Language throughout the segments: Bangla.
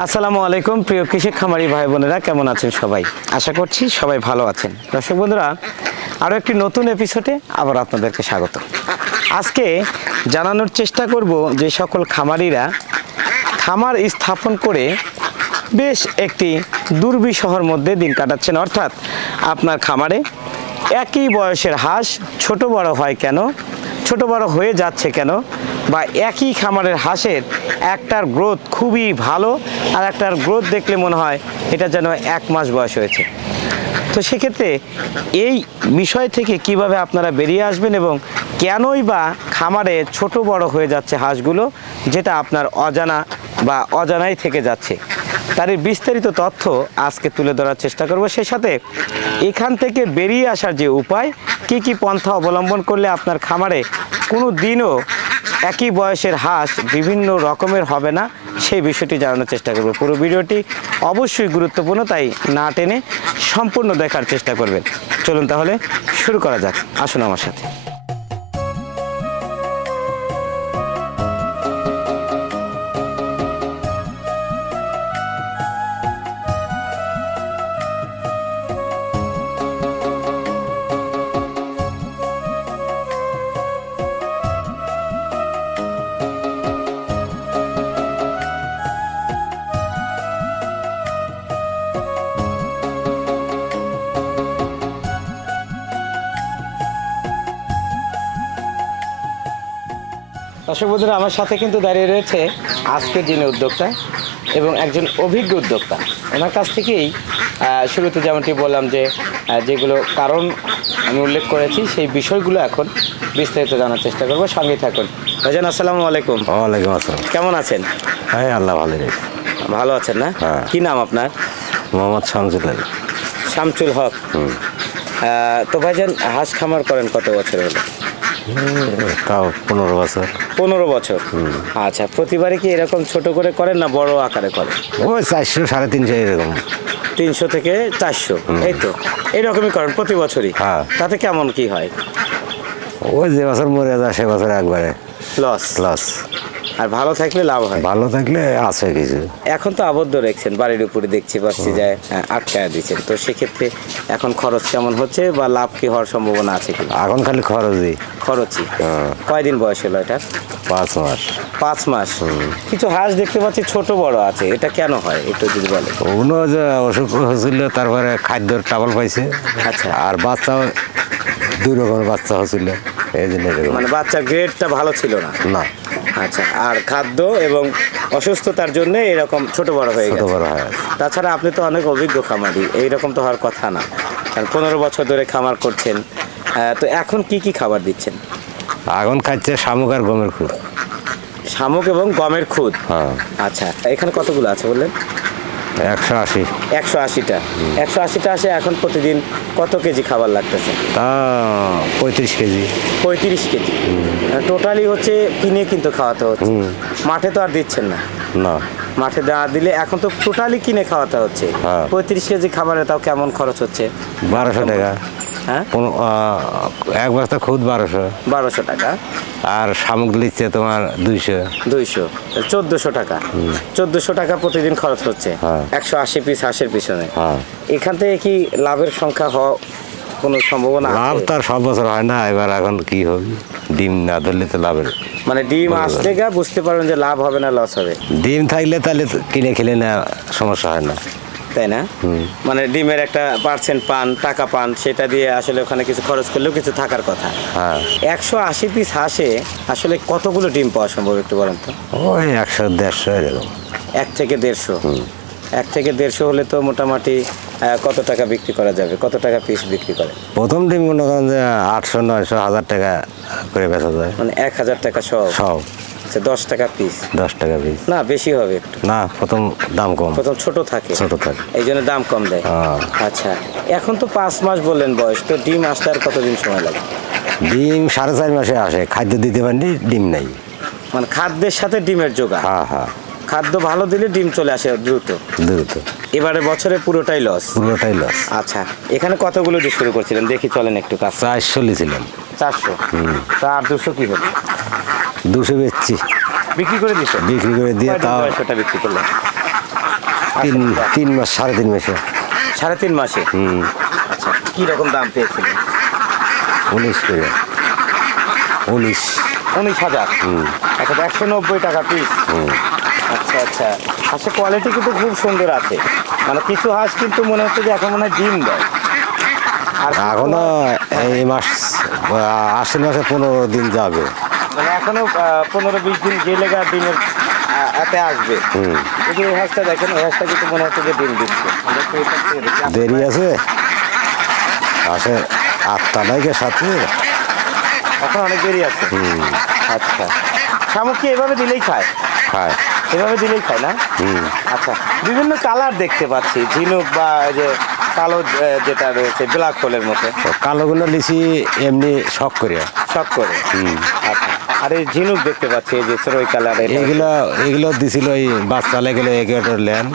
আসসালামু আলাইকুম প্রিয় কৃষক খামারি ভাই বোনেরা, কেমন আছেন সবাই? আশা করছি সবাই ভালো আছেন। দর্শক বন্ধুরা, আরও একটি নতুন এপিসোডে আবার আপনাদেরকে স্বাগত। আজকে জানানোর চেষ্টা করব যে সকল খামারিরা খামার স্থাপন করে বেশ একটি দুর্বিষহর মধ্যে দিন কাটাচ্ছেন, অর্থাৎ আপনার খামারে একই বয়সের হাঁস ছোট বড় হয় কেন, ছোট বড় হয়ে যাচ্ছে কেন, বা একই খামারের হাঁসের একটার গ্রোথ খুবই ভালো আর একটার গ্রোথ দেখলে মনে হয় এটা যেন 1 মাস বয়স হয়েছে। তো সেক্ষেত্রে এই বিষয় থেকে কিভাবে আপনারা বেরিয়ে আসবেন এবং কেনই বা খামারে ছোট বড় হয়ে যাচ্ছে হাঁসগুলো, যেটা আপনার অজানা বা অজানাই থেকে যাচ্ছে, তার এই বিস্তারিত তথ্য আজকে তুলে ধরার চেষ্টা করব। সেই সাথে এখান থেকে বেরিয়ে আসার যে উপায়, কি কি পন্থা অবলম্বন করলে আপনার খামারে কোনো দিনও একই বয়সের হাঁস বিভিন্ন রকমের হবে না, সেই বিষয়টি জানানোর চেষ্টা করব। পুরো ভিডিওটি অবশ্যই গুরুত্বপূর্ণ, তাই না টেনে সম্পূর্ণ দেখার চেষ্টা করবেন। চলুন তাহলে শুরু করা যাক, আসুন আমার সাথে। দর্শক বন্ধুরা, আমার সাথে কিন্তু দাঁড়িয়ে রয়েছে আজকের যিনি উদ্যোক্তা এবং একজন অভিজ্ঞ উদ্যোক্তা। ওনার কাছ থেকেই শুরুতে যেমনটি বললাম যে যেগুলো কারণ আমি উল্লেখ করেছি সেই বিষয়গুলো এখন বিস্তারিত জানার চেষ্টা করবো। সঙ্গেই থাকুন। ভাইজান, আসসালামু আলাইকুম। ওয়ালাইকুম আসসালাম। কেমন আছেন? হ্যাঁ, আল্লাহ ভালো রেখে। ভালো আছেন না? হ্যাঁ। কি নাম আপনার? মোহাম্মদ শামসুল আলী। শামসুল হক। তো ভাইজান, হাঁস খামার করেন কত বছর হলো? তাও 15 বছর। 15 বছর। আচ্ছা, প্রতিবারে কি এরকম ছোট করে করেন না বড় আকারে করেন? ওই 400 350 এরকম। 300 থেকে 400, এই তো এইরকমই করেন প্রতি বছরই? হ্যাঁ। তাতে কেমন কি হয়? ওই যে বছর মরে যায় সে বছর একবারে লস? লস। আর ভালো থাকলে লাভ হয়? ভালো থাকলে আছে কিছু। এখন তো আবদ্ধ রেখেছেন বাড়ির উপরে, দেখছি পাচ্ছি যে আটকায় দিচ্ছেন, তো সেক্ষেত্রে এখন খরচ কেমন হচ্ছে বা লাভ কি হওয়ার সম্ভাবনা আছে কি? এখন খালি খরচই। খরচই? কয়দিন বয়স হলো এটা? 5 মাস। 5 মাস। কিছু হাঁস দেখতে পাচ্ছি ছোট বড় আছে, এটা কেন হয় একটু যদি বলেন? ওগুলো যে অসুখ হয়েছিল, তারপরে খাদ্যর টাবল পাইছে। আচ্ছা। আর বাচ্চাও 2 রকমের বাচ্চা হয়েছিল, এই জন্য এরকম। মানে বাচ্চার গ্রেডটা ভালো ছিল না? না। আচ্ছা, আর খাদ্য এবং অসুস্থতার জন্য এরকম ছোট বড় হয়ে গেছে। ছোট বড় হয়। তাছাড়া আপনি তো অনেক অভিজ্ঞ খামারি, এইরকম তো হওয়ার কথা না, কারণ 15 বছর ধরে খামার করছেন। তো এখন কি কি খাবার দিচ্ছেন? এখন খাচ্ছে শামুক আর গমের খুদ। শামুক এবং গমের খুদ? হ্যাঁ। আচ্ছা, এখানে কতগুলো আছে বললেন? 180। 180টা। 180টা আসে, এখন প্রতিদিন কত কেজি খাবার লাগতেছে? তা 35 কেজি। 35 কেজি। টোটালি হচ্ছে কিনে কিন্তু খাওয়াতে হচ্ছে, মাঠে তো আর দিচ্ছেন না? না। মাঠে দেওয়া দিলে এখন তো টোটালি কিনে খাওয়াতে হচ্ছে। হ্যাঁ। 35 কেজি খাবারে তাও কেমন খরচ হচ্ছে? 1200 টাকা। হ্যাঁ, এক বস্তা খুদ 1200। 1200 টাকা। আর শামুক লিখছে তোমার 200। 200, 1400 টাকা। 1400 টাকা প্রতিদিন খরচ হচ্ছে। হ্যাঁ। 180 পিস হাঁসের পিছনে। হ্যাঁ। এখান থেকে কি লাভের সংখ্যা হওয়া কোনো সম্ভাবনা লাভ আছে? তার সব বছর হয় না, এবার এখন কি হবে, ডিম না ধরলে তো লাভের। মানে ডিম আসলে গা বুঝতে পারবেন যে লাভ হবে না লস হবে? ডিম থাকলে তাহলে তো কিনে খেলে না সমস্যা হয় না, তাই না? মানে ডিমের একটা পার্সেন্ট পান, টাকা পান, সেটা দিয়ে আসলে ওখানে কিছু খরচ করলেও কিছু থাকার কথা। হ্যাঁ। 180 পিস হাঁসে আসলে কতগুলো ডিম পাওয়া সম্ভব একটু বলেন তো? ওই 100 150 এরকম। 1 থেকে 150? 1 থেকে 150 হলে তো মোটামুটি কত টাকা বিক্রি করা যাবে? কত টাকা পিস বিক্রি করে? প্রথম ডিম মনে করেন যে 800 900 1000 টাকা করে বেচা যায়। মানে 1000 টাকা সব? সব। আচ্ছা, 10 টাকা পিস? 10 টাকা পিস। না, বেশি হবে একটু। না, প্রথম দাম কম। প্রথম ছোট থাকে? ছোট থাকে, এই জন্য দাম কম দেয়। আচ্ছা, এখন তো 5 মাস বললেন বয়স, তো ডিম আসতে আর কতদিন সময় লাগে? ডিম 4.5 মাসে আসে, খাদ্য দিতে পারলে ডিম নাই। মানে খাদ্যের সাথে ডিমের জোগাড়? হ্যাঁ হ্যাঁ। খাদ্য ভালো দিলে ডিম চলে আসে দ্রুত? দ্রুত। এবারে বছরে পুরোটাই লস? পুরোটাই লস। আচ্ছা, এখানে কতগুলো দিয়ে শুরু করছিলেন দেখি, চলেন একটু কাছে। 400 লিছিলাম। 400? তা আর 200 কি হলো? 200 বেচছি। বিক্রি করে দিছো? বিক্রি করে দিয়ে তাও সেটা বিক্রি করলেন? তিন মাস 3.5 মাসে। 3.5 মাসে। আচ্ছা, কি রকম দাম পেয়েছিলেন? 19 করে। 19,000। আচ্ছা, 190 টাকা পিস। আচ্ছা আচ্ছা, হাঁসের কোয়ালিটি কিন্তু খুব সুন্দর আছে। মানে কিছু হাঁস কিন্তু মনে হচ্ছে যে এখন মনে হয় ডিম দেয়। আর এখনো এই মাস আশ্বিন মাসে 15 দিন যাবে। মানে এখনো 15-20 দিন গেলে গা ডিমের এতে আসবে। এই যে এই হাঁসটা দেখেন, এই হাঁসটা কিন্তু মনে হচ্ছে যে ডিম দিচ্ছে। আমরা একটু এটা থেকে দেখি। দেরি আছে, আসে 8টা নাইকে 7 এখন অনেক দেরি আছে। আচ্ছা, শামুক কি এভাবে দিলেই খায়? খায়। এভাবে দিলেই খায় না? আচ্ছা, বিভিন্ন কালার দেখতে পাচ্ছি, ঝিনুক বা এই যে কালো যেটা রয়েছে ব্ল্যাক হোলের মতো। কালোগুলো লিচি এমনি শখ করে। শখ করে। আচ্ছা, আর এই ঝিনুক দেখতে পাচ্ছি, এই যে সরই কালারের। এগুলো দিছিল এই বাচ্চা লেগে এগুলো লেন।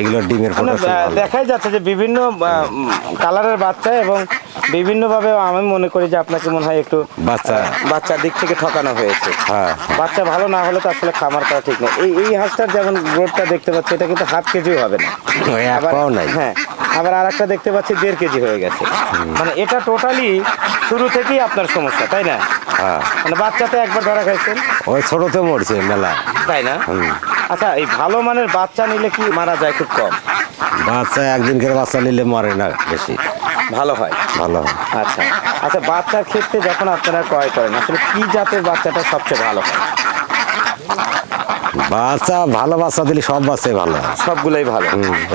এগুলো ডিমের দেখাই যাচ্ছে যে বিভিন্ন কালারের বাচ্চা এবং বিভিন্নভাবে আমি মনে করি যে আপনাকে মনে হয় একটু বাচ্চার দিক থেকে ঠকানো হয়েছে। বাচ্চা ভালো না হলে তো আসলে খামার করা ঠিক না। এই হাঁসটার যেমন গ্রোথটা দেখতে পাচ্ছি, এটা কিন্তু 1/2 কেজিও হবে না। হ্যাঁ, আবার আর একটা দেখতে পাচ্ছি 1.5 কেজি হয়ে গেছে। মানে এটা টোটালি শুরু থেকেই আপনার সমস্যা, তাই না? মানে বাচ্চাতে একবার ধরা খাইছেন, ওই ছোটতে মরছে মেলা, তাই না? আচ্ছা, এই ভালো মানের বাচ্চা নিলে কি মারা যায়? খুব কম। বাচ্চা একদিন করে বাচ্চা নিলে মরে না, বেশি ভালো হয়। ভালো হয়। আচ্ছা আচ্ছা, বাচ্চার ক্ষেত্রে যখন আপনারা ক্রয় করেন, আসলে কি জাতের বাচ্চাটা সবচেয়ে ভালো হয়? বাচ্চা ভালো বাচ্চা দিলে সব বাচ্চাই ভালো হয়। সবগুলোই ভালো।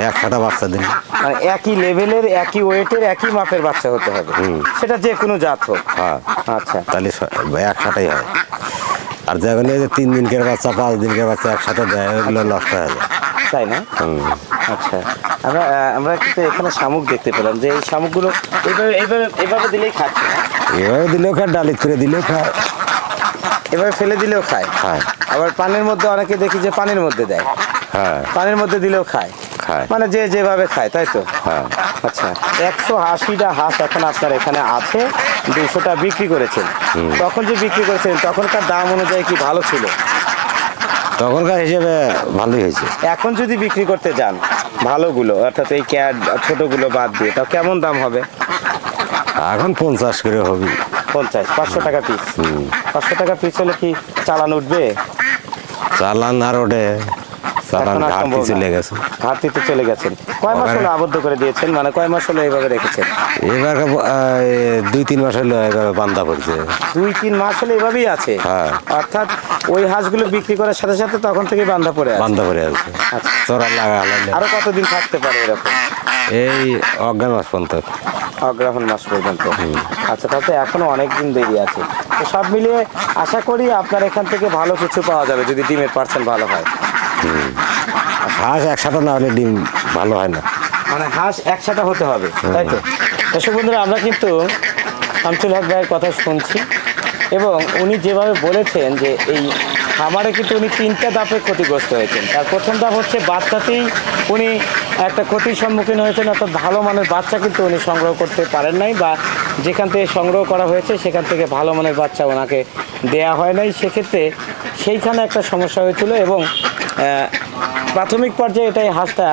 একটা বাচ্চা দিলে মানে একই লেভেলের, একই ওয়েটের, একই মাপের বাচ্চা হতে হবে, সেটা যে কোনো জাত হোক। আচ্ছা, তাহলে একসাথেই হয়। আর যখন এই যে 3 দিনকের বাচ্চা 5 দিনকের বাচ্চা একসাথে দেয়, ওগুলো নষ্ট হয়ে যায়, তাই না? আচ্ছা, আমরা কিন্তু এখানে শামুক দেখতে পেলাম যে এই শামুকগুলো এভাবে দিলেই খাচ্ছে না? এভাবে দিলেও খায়, ডালিত করে দিলেও খায়, এভাবে ফেলে দিলেও খায়। আবার পানির মধ্যে অনেকে দেখি যে পানির মধ্যে দেয়, পানির মধ্যে দিলেও খায়। মানে যে যেভাবে খায়, তাই তো? আচ্ছা, 180টা হাঁস এখন আপনার এখানে আছে, 200টা বিক্রি করেছেন। তখন যে বিক্রি করেছেন তখনকার দাম অনুযায়ী কি ভালো ছিল? তখনকার হিসেবে ভালোই হয়েছে। এখন যদি বিক্রি করতে যান ভালোগুলো, অর্থাৎ এই ক্যাট ছোটগুলো বাদ দিয়ে, তাও কেমন দাম হবে? এখন 50 করে হবে। 50, 500 টাকা পিস। 500 টাকা পিস হলে কি চালান উঠবে? চালান আর ওঠে, চালান ঘাটতি চলে গেছে। ঘাটতিতে চলে গেছেন। কয় মাস হলো আবদ্ধ করে দিয়েছেন? মানে কয় মাস হলো এইভাবে রেখেছেন? এবার 2-3 মাস হলো এইভাবে বান্ধা পড়ছে। 2-3 মাস হলো এভাবেই আছে? অর্থাৎ ওই হাঁসগুলো বিক্রি করার সাথে সাথে তখন থেকে বান্ধা পড়ে আছে? বান্ধা পড়ে আছে। চড়া লাগা হলাইলে আরো কতদিন থাকতে পারে এরকম? এই অগ্রহায়ণ মাস পর্যন্ত। অগ্রহায়ণ মাস পর্যন্ত। আচ্ছা, তাতে এখনো অনেক দিন দেরি আছে। তো সব মিলিয়ে আশা করি আপনার এখান থেকে ভালো কিছু পাওয়া যাবে যদি ডিমের পার্সেন্ট ভালো হয়। হাঁস একসাথে না হলে ডিম ভালো হয় না। মানে হাঁস একসাথে হতে হবে, তাই তো? দর্শক বন্ধুরা, আমরা কিন্তু শামসুল হক ভাইয়ের কথা শুনছি এবং উনি যেভাবে বলেছেন যে এই খামারে কিন্তু উনি 3টা ধাপে ক্ষতিগ্রস্ত হয়েছেন। তার প্রথম ধাপ হচ্ছে বাচ্চাতেই উনি একটা ক্ষতির সম্মুখীন হয়েছেন, অর্থাৎ ভালো মানের বাচ্চা কিন্তু উনি সংগ্রহ করতে পারেন নাই, বা যেখান থেকে সংগ্রহ করা হয়েছে সেখান থেকে ভালো মানের বাচ্চা ওনাকে দেয়া হয় নাই। সেক্ষেত্রে সেইখানে একটা সমস্যা হয়েছিল এবং প্রাথমিক পর্যায়ে এটাই হাঁসটা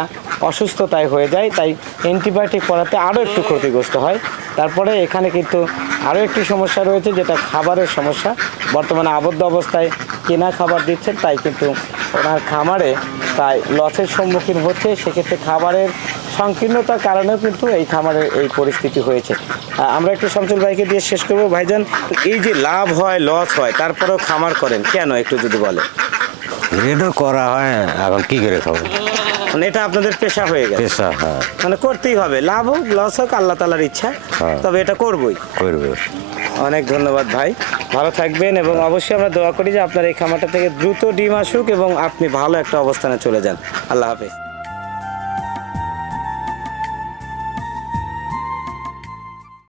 অসুস্থতায় হয়ে যায়, তাই অ্যান্টিবায়োটিক পড়াতে আরও একটু ক্ষতিগ্রস্ত হয়। তারপরে এখানে কিন্তু আরও একটি সমস্যা রয়েছে, যেটা খাবারের সমস্যা। বর্তমানে আবদ্ধ অবস্থায় কেনা খাবার দিচ্ছেন, তাই কিন্তু ওনার খামারে তাই লসের সম্মুখীন হচ্ছে। সেক্ষেত্রে খাবারের সংকীর্ণতার কারণেও কিন্তু এই খামারের এই পরিস্থিতি হয়েছে। আমরা একটু শামসুল ভাইকে দিয়ে শেষ করবো। ভাইজান, এই যে লাভ হয় লস হয় তারপরেও খামার করেন কেন, একটু যদি বলে? এটা করা হয়, এখন কি করে খাবো? মানে এটা আপনাদের পেশা হয়ে গেছে? পেশা, মানে করতেই হবে, লাভ হোক লস হোক আল্লাহ তাআলার ইচ্ছা, তবে এটা করবই। অনেক ধন্যবাদ ভাই, ভালো থাকবেন এবং অবশ্যই আমরা দোয়া করি যে আপনার এই খামারটা থেকে দ্রুত ডিম আসুক এবং আপনি ভালো একটা অবস্থানে চলে যান। আল্লাহ হাফেজ।